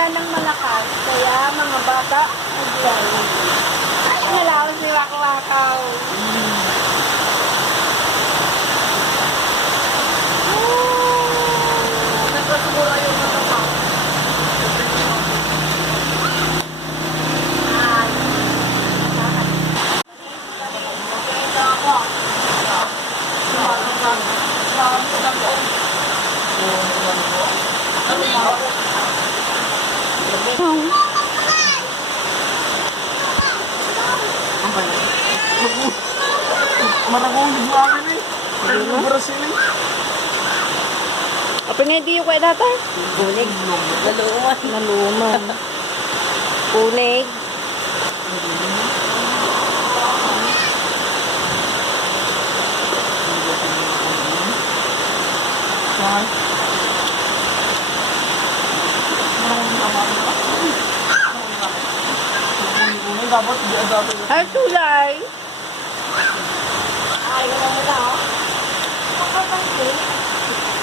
umuulan ng malakas, kaya mga bata, naglalaro. Ay, nalaos ni Wakwakaw. Nagpasiguro yung mga pa. Maragong buwangan eh. Pero Brazil eh. Apa nga di yung kaya data? Bunig. Naluman. Naluman. Punig. Dapat di dapat. Ay, tulay. Ay, wala mo na oh.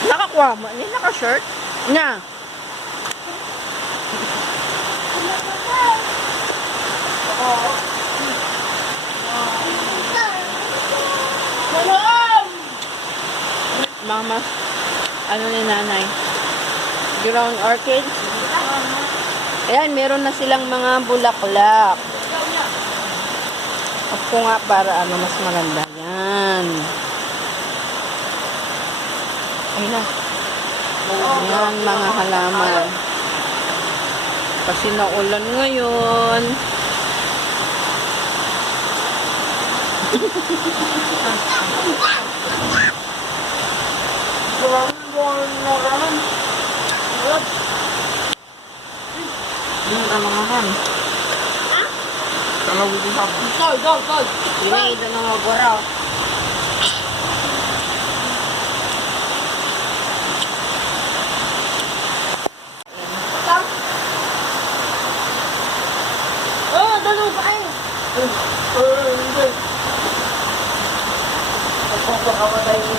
Nakakuha mo. Hindi naka-shirt. Na. Mama, ano ni nanay? Ground orchids. Ayan, meron na silang mga bulaklak. Ako nga para ano mas maganda. Yan. Ayun na. Yan mga halaman. Kasi naulan ngayon. Yung alangahan. Kalau bukan apa? Gol. Ini ito na mga gora. Oh, dalo pa ay. Hindi. Ako kawa tayo.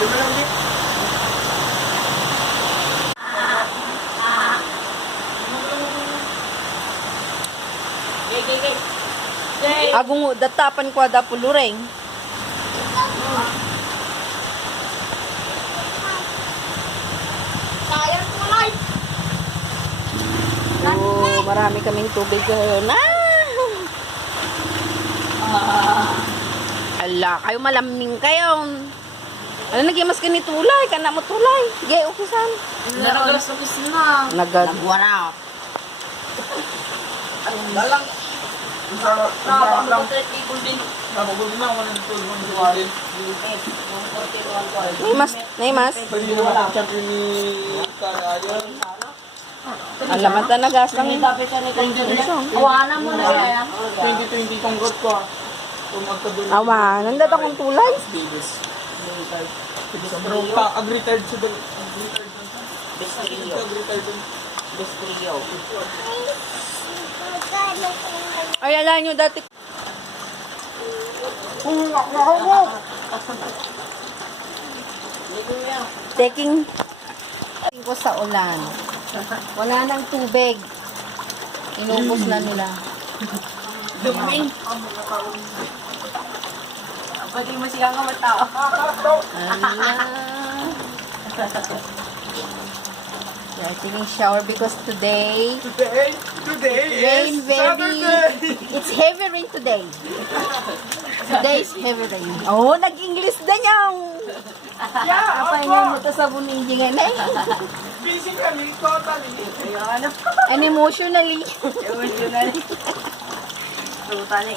Lima lang din. Agung datapan ko ada pulureng. Sayang kulay. Oh, marami kaming tubig ngayon. Ala, kayo malaming kayo. Ano nagimas ka ni tulay? Kana mo tulay. Gay, okay san? Nagalas na. Nagad. Nagwara. Dalang. Nakapagpatret ibon din. Napagod na ako ng tulong ng Diwali. Naimas, naimas. Pwede naman ang champion ni Kanayan. Alaman ta nagasang. Awanan mo na kaya. 2020 tanggot ko ah. Kung magkadulo. Awa, nandat akong tulay. Davis. Pero ka-agritard sa dal. Bestrillo. Agritard. Bestrillo. Ay, alam nyo dati. Taking ko sa ulan. Wala nang tubig. Inubos na nila. Duming. Pwede mo siyang kamatao. We are taking shower because today Today rain is very. Saturday. It's heavy rain today. Today is heavy rain. Oh, nag-English na niyang. Yeah, Apa apa? ini mo to sa buninjingan eh? Physically, totally. Ayan. And emotionally. Emotional. Tuta na